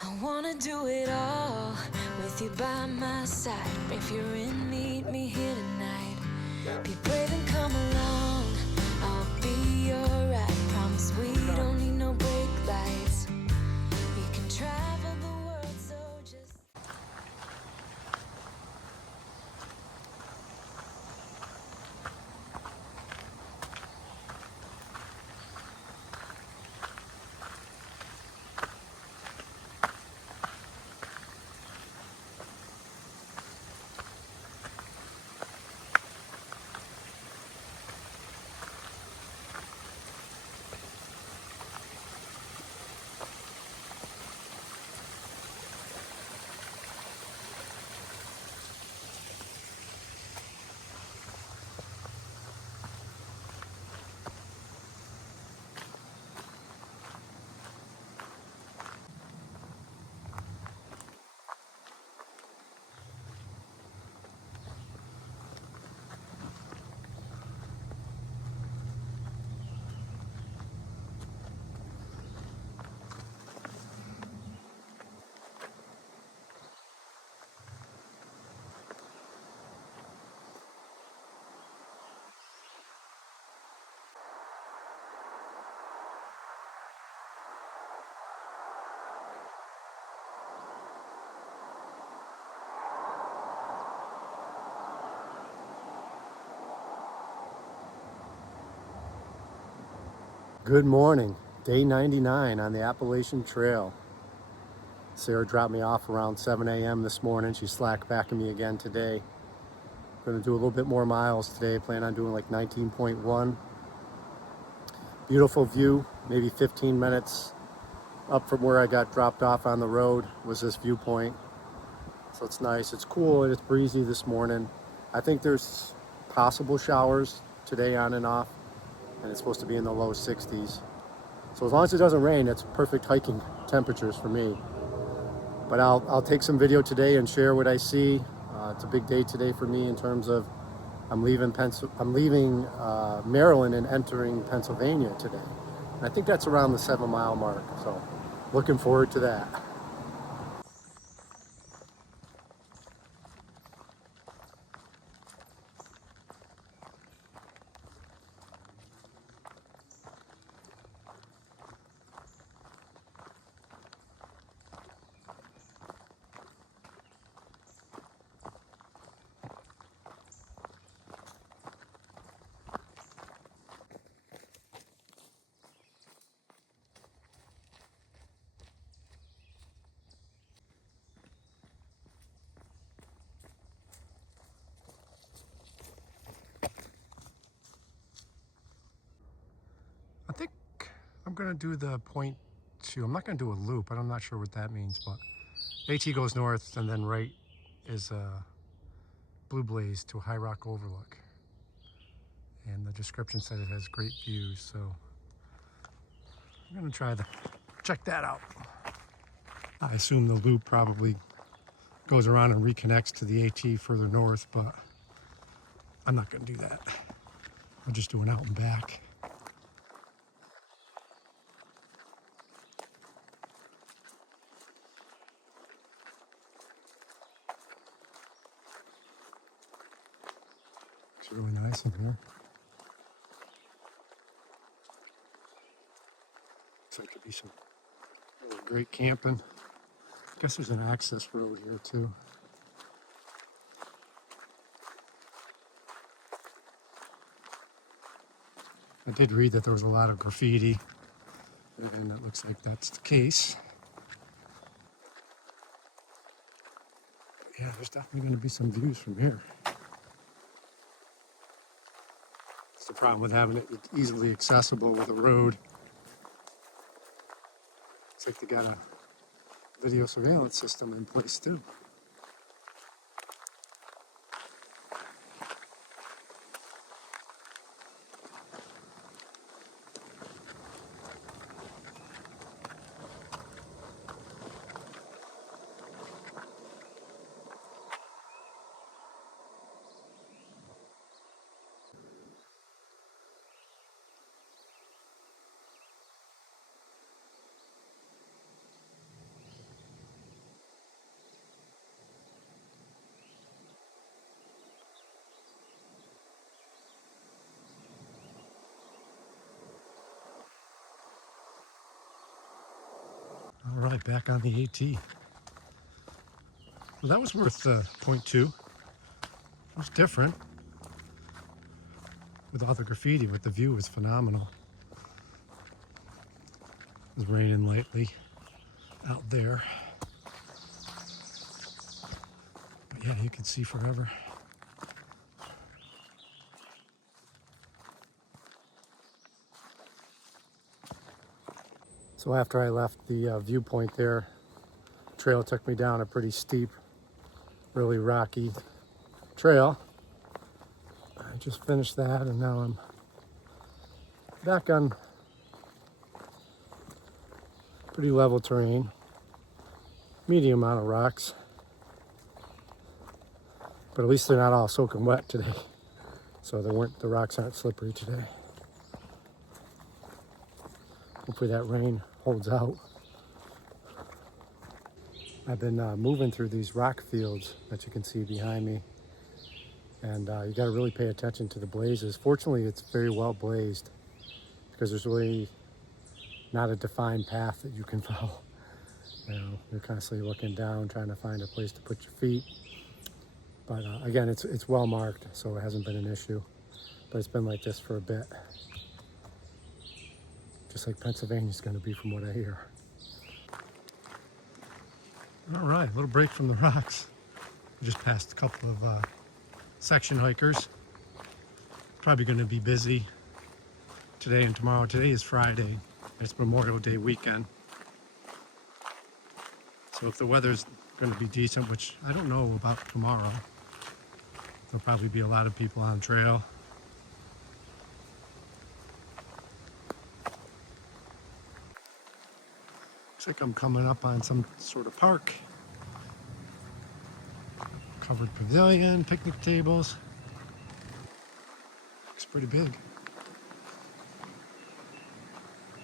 I wanna do it all with you by my side. If you're in, meet me here tonight. Be brave and come along. I'll be your ride. Promise we don't need no brake lights. We can travel the world, so just. Good morning, day 99 on the Appalachian Trail. Sarah dropped me off around 7 a.m. this morning. She slacked back at me again today. Going to do a little bit more miles today. Plan on doing like 19.1. Beautiful view, maybe 15 minutes up from where I got dropped off on the road was this viewpoint. So it's nice, it's cool, and it's breezy this morning. I think there's possible showers today on and off, and it's supposed to be in the low 60s. So as long as it doesn't rain, it's perfect hiking temperatures for me. But I'll take some video today and share what I see. It's a big day today for me in terms of I'm leaving Maryland and entering Pennsylvania today. And I think that's around the 7-mile mark. So looking forward to that. I think I'm gonna do the point two. I'm not gonna do a loop, but I'm not sure what that means, but AT goes north and then right is Blue Blaze to High Rock Overlook. And the description said it has great views, so I'm gonna check that out. I assume the loop probably goes around and reconnects to the AT further north, but I'm not gonna do that. I'll just do an out and back. It's really nice in here. Looks like it could be some really great camping. I guess there's an access road here too. I did read that there was a lot of graffiti, and it looks like that's the case. But yeah, there's definitely going to be some views from here. It's the problem with having it easily accessible with a road. Looks like they got a video surveillance system in place too. right, back on the AT. Well, that was worth 0.2. It was different. With all the graffiti, but the view was phenomenal. It was raining lightly out there. But yeah, you can see forever. So after I left the viewpoint there, the trail took me down a pretty steep, really rocky trail. I just finished that and now I'm back on pretty level terrain, medium amount of rocks, but at least they're not all soaking wet today, so the rocks aren't slippery today. Hopefully that rain holds out. I've been moving through these rock fields that you can see behind me, and you got to really pay attention to the blazes. Fortunately, it's very well blazed because there's really not a defined path that you can follow. You know, you're constantly looking down, trying to find a place to put your feet. But again, it's well marked, so it hasn't been an issue. But it's been like this for a bit. Just like Pennsylvania's going to be from what I hear. All right, a little break from the rocks. We just passed a couple of section hikers. Probably going to be busy today and tomorrow. Today is Friday. It's Memorial Day weekend. So if the weather's going to be decent, which I don't know about tomorrow, there'll probably be a lot of people on trail. Looks like I'm coming up on some sort of park. Covered pavilion, picnic tables. Looks pretty big.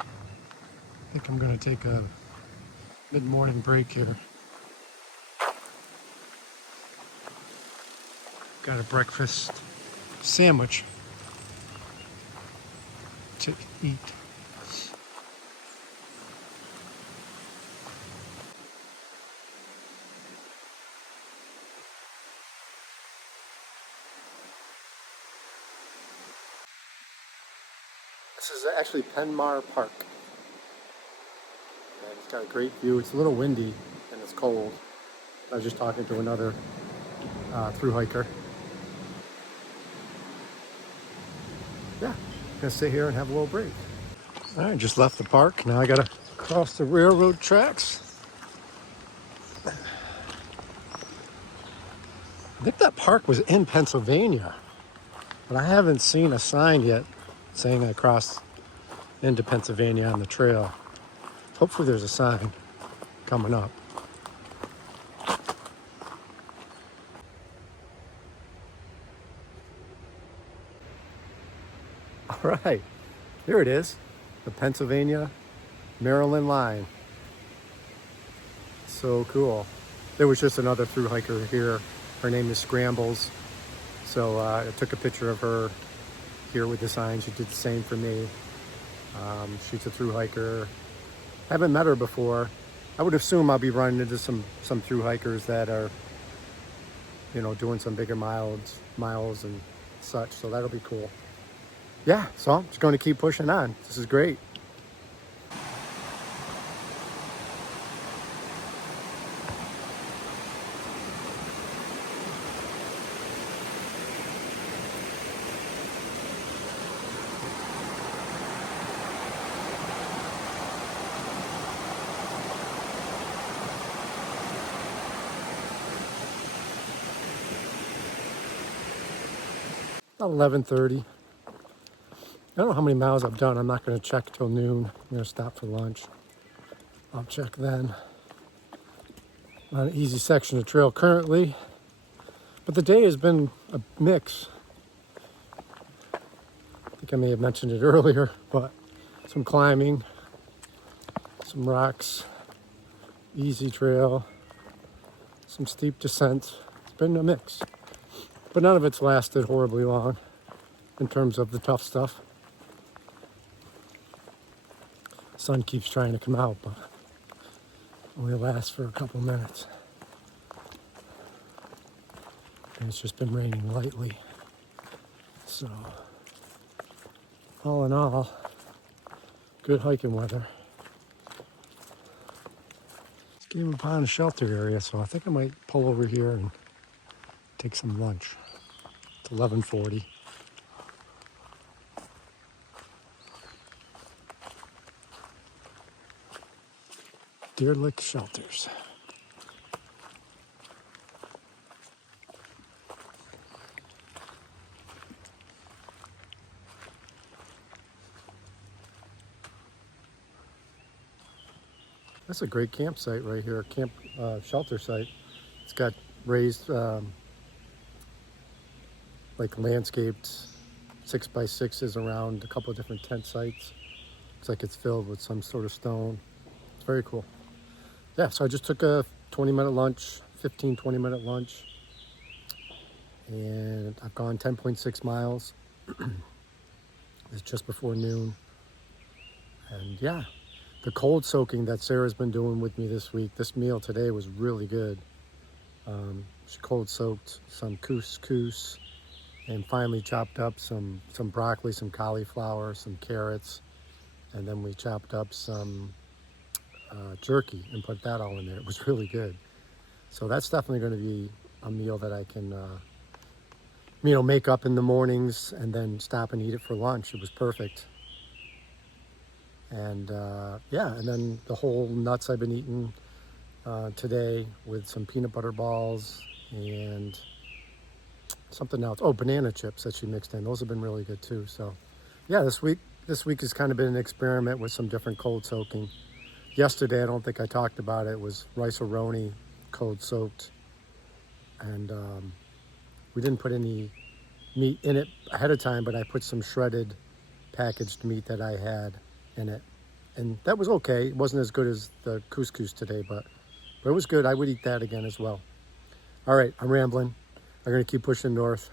I think I'm going to take a mid-morning break here. Got a breakfast sandwich to eat. This is actually Penmar Park. And it's got a great view. It's a little windy and it's cold. I was just talking to another through hiker. Yeah, gonna sit here and have a little break. All right, just left the park. Now I gotta cross the railroad tracks. I think that park was in Pennsylvania, but I haven't seen a sign yet saying I crossed into Pennsylvania on the trail. Hopefully there's a sign coming up. All right, here it is, the Pennsylvania-Maryland line. So cool. There was just another through hiker here. Her name is Scrambles. So I took a picture of her here with the sign. She did the same for me. She's a through hiker. Haven't met her before. I would assume I'll be running into some through hikers that are, you know, doing some bigger miles and such. So that'll be cool. Yeah, so I'm just going to keep pushing on. This is great. About 11:30. I don't know how many miles I've done. I'm not going to check till noon. I'm going to stop for lunch. I'll check then. On an easy section of trail currently, but the day has been a mix. I think I may have mentioned it earlier, but some climbing, some rocks, easy trail, some steep descents. It's been a mix, but none of it's lasted horribly long in terms of the tough stuff. Sun keeps trying to come out, but only lasts for a couple minutes. And it's just been raining lightly. So, all in all, good hiking weather. Just came upon a shelter area, so I think I might pull over here and take some lunch. It's 11:40. Deer Lick Shelters. That's a great campsite right here, shelter site. It's got raised, like landscaped 6x6s around a couple of different tent sites. Looks like it's filled with some sort of stone. It's very cool. Yeah, so I just took a 20-minute lunch, 20-minute lunch. And I've gone 10.6 miles. It's just before noon. And yeah, the cold soaking that Sarah's been doing with me this week, this meal today was really good. She cold soaked some couscous and finally chopped up some broccoli, some cauliflower, some carrots. And then we chopped up some jerky and put that all in there. It was really good. So that's definitely going to be a meal that I can, make up in the mornings and then stop and eat it for lunch. It was perfect. And yeah, and then the whole nuts I've been eating today with some peanut butter balls and something else. Oh, banana chips that she mixed in. Those have been really good too. So yeah, this week has kind of been an experiment with some different cold soaking. Yesterday, I don't think I talked about it, was rice-a-roni cold soaked. And we didn't put any meat in it ahead of time, but I put some shredded packaged meat that I had in it. And that was okay. It wasn't as good as the couscous today, but it was good. I would eat that again as well. All right, I'm rambling. I'm going to keep pushing north.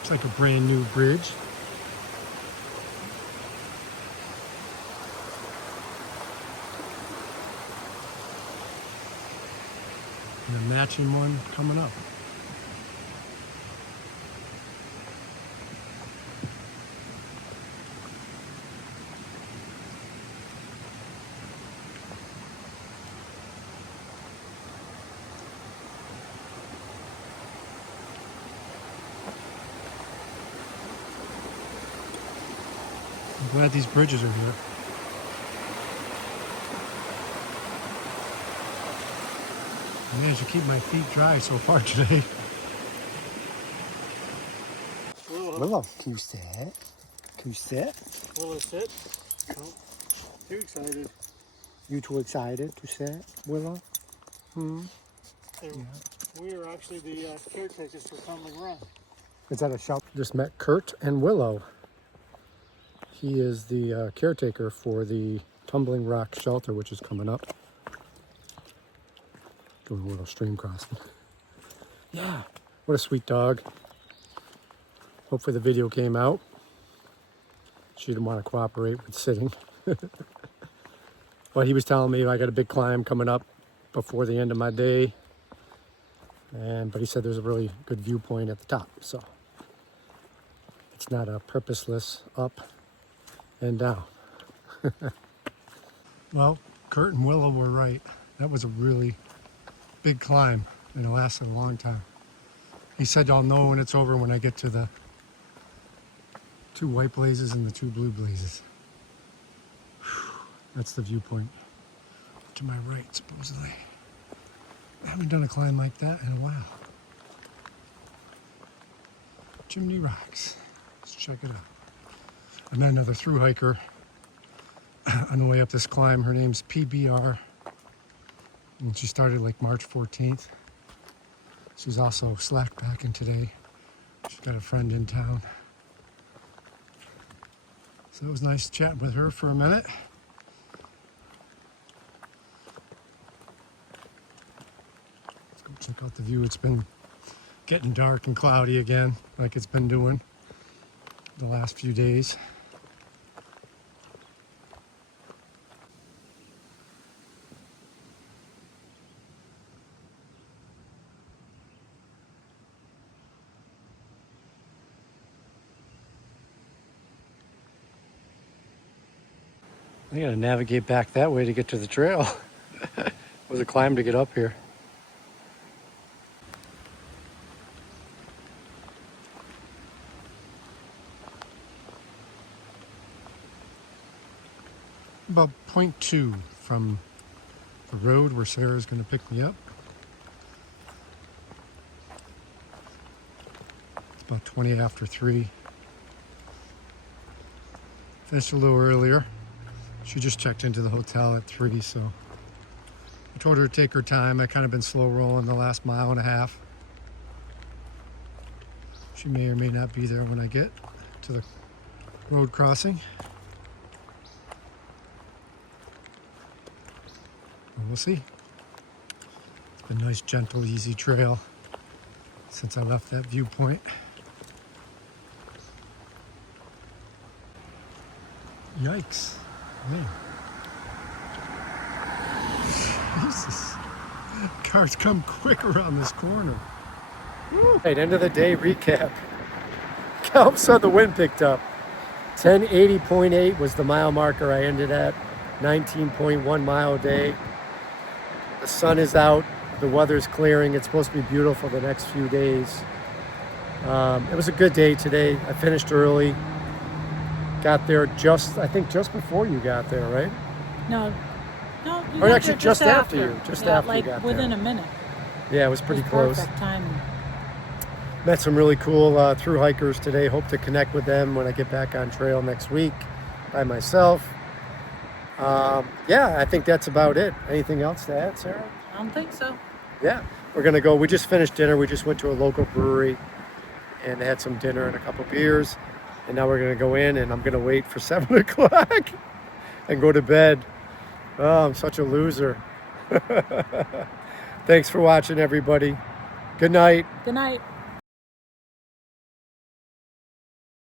It's like a brand new bridge. And a matching one coming up. I'm glad these bridges are here. I managed to keep my feet dry so far today. Willow, can you sit? Can you sit? Willow, sit. Oh, too excited. You too excited to sit, Willow? And we are actually the caretakers for Penmar Park. Is that a shelter? Just met Kurt and Willow. He is the caretaker for the Tumbling Rock shelter, which is coming up. Doing a little stream crossing. Yeah, what a sweet dog. Hopefully the video came out. She didn't want to cooperate with sitting. But he was telling me I got a big climb coming up before the end of my day. But he said there's a really good viewpoint at the top. So it's not a purposeless up and down. Well, Kurt and Willow were right. That was a really big climb and it lasted a long time. He said I'll know when it's over when I get to the 2 white blazes and the 2 blue blazes. Whew, that's the viewpoint to my right, supposedly. I haven't done a climb like that in a while. Chimney Rocks. Let's check it out. I met another thru hiker on the way up this climb. Her name's PBR. And she started like March 14th. She's also slackpacking today. She's got a friend in town. So it was nice chatting with her for a minute. Let's go check out the view. It's been getting dark and cloudy again, like it's been doing the last few days. I gotta navigate back that way to get to the trail. It was a climb to get up here. About 0.2 from the road where Sarah's gonna pick me up. It's about 20 after 3. Finished a little earlier. She just checked into the hotel at 3, so I told her to take her time. I kind of been slow rolling the last mile and a half. She may or may not be there when I get to the road crossing. We'll see. It's been a nice, gentle, easy trail since I left that viewpoint. Yikes. Man. Jesus. Cars come quick around this corner. Right, end of the day recap. All of a sudden the wind picked up. 1080.8 was the mile marker I ended at. 19.1 mile a day. The sun is out. The weather's clearing. It's supposed to be beautiful the next few days. It was a good day today. I finished early. Got there I think just before you got there, right? No, you Or got actually there just after you. Just after like you got within there. a minute. Yeah, it was pretty close. Perfect timing. Met some really cool through hikers today. Hope to connect with them when I get back on trail next week by myself. Yeah, I think that's about it. Anything else to add, Sarah? I don't think so. Yeah, we're gonna go. We just finished dinner. We just went to a local brewery and had some dinner and a couple beers. And now we're gonna go in and I'm gonna wait for 7 o'clock and go to bed. Oh, I'm such a loser. Thanks for watching, everybody. Good night. Good night.